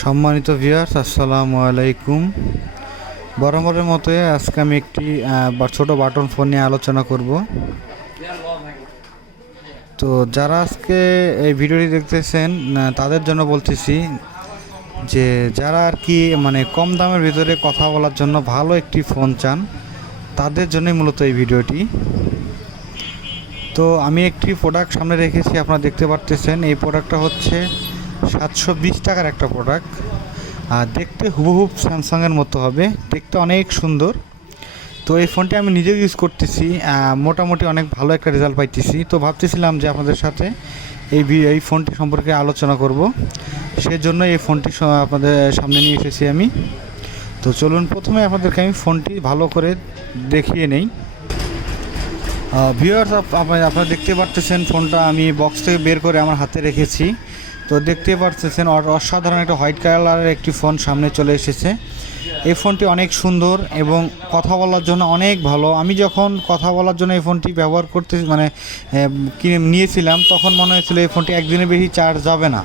সম্মানিত ভিউয়ার্স আসসালামু আলাইকুম। বরাবরের মতোই আজকে আমি একটি ছোট বাটন ফোন নিয়ে আলোচনা করব। তো যারা আজকে এই ভিডিওটি দেখতেছেন তাদের জন্য বলতেছি যে, যারা আর কি মানে কম দামের ভিতরে কথা বলার জন্য ভালো একটি ফোন চান, তাদের জন্যই মূলত এই ভিডিওটি। তো আমি একটি প্রোডাক্ট সামনে রেখেছি, আপনারা দেখতে পারতেছেন। এই প্রোডাক্টটা হচ্ছে সাতশো বিশ টাকার একটা প্রোডাক্ট আর দেখতে হুবহুব স্যামসাংয়ের মতো হবে। দেখতে অনেক সুন্দর। তো এই ফোনটি আমি নিজেও ইউজ করতেছি। মোটামুটি অনেক ভালো একটা রেজাল্ট পাইতেছি। তো ভাবতেছিলাম যে আপনাদের সাথে এই এই ফোনটি সম্পর্কে আলোচনা করব। সেজন্য এই ফোনটি আপনাদের সামনে নিয়ে এসেছি আমি। তো চলুন, প্রথমে আপনাদেরকে আমি ফোনটি ভালো করে দেখিয়ে নেই। ভিউয়ার্স আপনারা দেখতে পারতেছেন ফোনটা আমি বক্স থেকে বের করে আমার হাতে রেখেছি। তো দেখতে পারতেছেন অসাধারণ একটা হোয়াইট কালারের একটি ফোন সামনে চলে এসেছে। এই ফোনটি অনেক সুন্দর এবং কথা বলার জন্য অনেক ভালো। আমি যখন কথা বলার জন্য এই ফোনটি ব্যবহার করতে মানে কিনে নিয়েছিলাম, তখন মনে হয়েছিল এই ফোনটি একদিনের বেশি চার্জ যাবে না।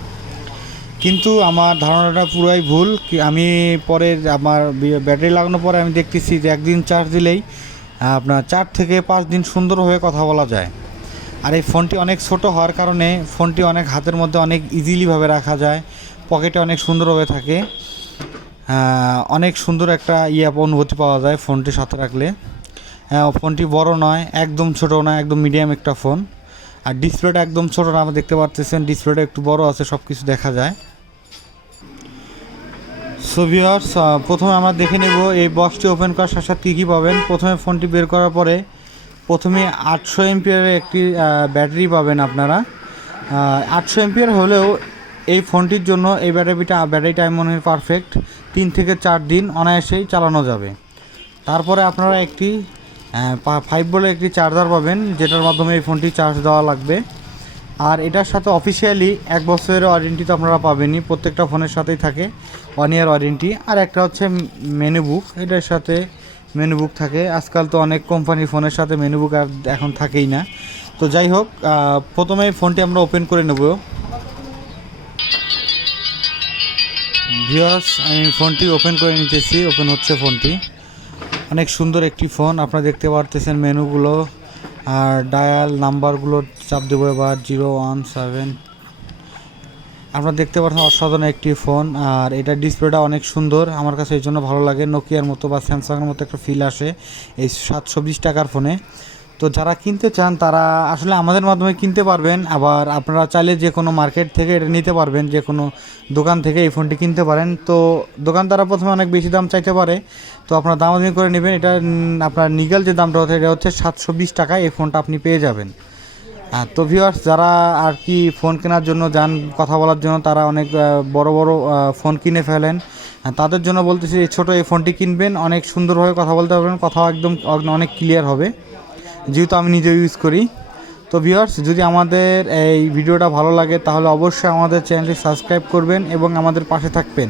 কিন্তু আমার ধারণাটা পুরাই ভুল। আমি পরে আমার ব্যাটারি লাগানোর পরে আমি দেখতেছি যে একদিন চার্জ দিলেই আপনার চার থেকে পাঁচ দিন সুন্দরভাবে কথা বলা যায়। আর এই ফোনটি অনেক ছোট হওয়ার কারণে ফোনটি অনেক হাতের মধ্যে অনেক ইজিলিভাবে রাখা যায়। পকেটে অনেক সুন্দরভাবে থাকে। অনেক সুন্দর একটা ইয়ে অনুভূতি পাওয়া যায় ফোনটি সাথে রাখলে। ফোনটি বড় নয়, একদম ছোট নয়, একদম মিডিয়াম একটা ফোন। আর ডিসপ্লেটা একদম ছোট না, আপনি দেখতে পারতেছেন ডিসপ্লেটা একটু বড় আছে সব কিছু দেখা যায়। সো ভিউয়ার্স প্রথমে আমরা দেখে নেব এই বক্সটি ওপেন করার সাথে কী কী পাবেন। প্রথমে ফোনটি বের করার পরে প্রথমে আটশো এমপিয়ারের একটি ব্যাটারি পাবেন আপনারা। আটশো এমপিয়ার হলেও এই ফোনটির জন্য এই ব্যাটারিটা ব্যাটারিটা মনে হয় পারফেক্ট, তিন থেকে চার দিন অনায়াসেই চালানো যাবে। তারপরে আপনারা একটি ফাইভ ভোল্টের একটি চার্জার পাবেন, যেটার মাধ্যমে এই ফোনটি চার্জ দেওয়া লাগবে। আর এটার সাথে অফিসিয়ালি এক বছরের ওয়ারেন্টি তো আপনারা পাবেনই, প্রত্যেকটা ফোনের সাথেই থাকে ওয়ান ইয়ার ওয়ারেন্টি আর একটা হচ্ছে মেনু বুক এটার সাথে মেনু বুক থাকে। আজকাল তো অনেক কোম্পানির ফোনের সাথে মেনু বুক আর এখন থাকেই না। তো যাই হোক প্রথমে ফোনটি আমরা ওপেন করে নেব। ভিউয়ার্স আমি ফোনটি ওপেন করে নিতেছি। ওপেন হচ্ছে ফোনটি অনেক সুন্দর একটি ফোন আপনারা দেখতে পারতেছেন মেনুগুলো আর ডায়াল নাম্বারগুলো চাপ দেবো এবার জিরো ওয়ান সেভেন আপনারা দেখতে পাচ্ছেন অসাধারণ একটি ফোন, আর এটা ডিসপ্লেটা অনেক সুন্দর। আমার কাছে এই জন্য ভালো লাগে। নোকিয়ার মতো বা স্যামসাংয়ের মতো একটা ফিল আসে এই সাতশো বিশ টাকার ফোনে। তো যারা কিনতে চান, তারা আসলে আমাদের মাধ্যমে কিনতে পারবেন। আবার আপনারা চাইলে যে কোনো মার্কেট থেকে এটা নিতে পারবেন, যে কোনো দোকান থেকে এই ফোনটি কিনতে পারেন। তো দোকানদাররা প্রথমে অনেক বেশি দাম চাইতে পারে। তো আপনার দামাদামি করে নেবেন। এটা আপনার নিগাল যে দামটা হচ্ছে, এটা হচ্ছে সাতশো টাকায় এই ফোনটা আপনি পেয়ে যাবেন। তো ভিউয়ার্স যারা আর কি ফোন কেনার জন্য যান কথা বলার জন্য তারা অনেক বড় বড় ফোন কিনে ফেলেন। হ্যাঁ, তাদের জন্য বলতেছি এই ছোটো এই ফোনটি কিনবেন অনেক সুন্দরভাবে কথা বলতে পারবেন কথাও একদম অনেক ক্লিয়ার হবে। যেহেতু আমি নিজে ইউজ করি। তো ভিউয়ার্স যদি আমাদের এই ভিডিওটা ভালো লাগে তাহলে অবশ্যই আমাদের চ্যানেলটি সাবস্ক্রাইব করবেন এবং আমাদের পাশে থাকবেন।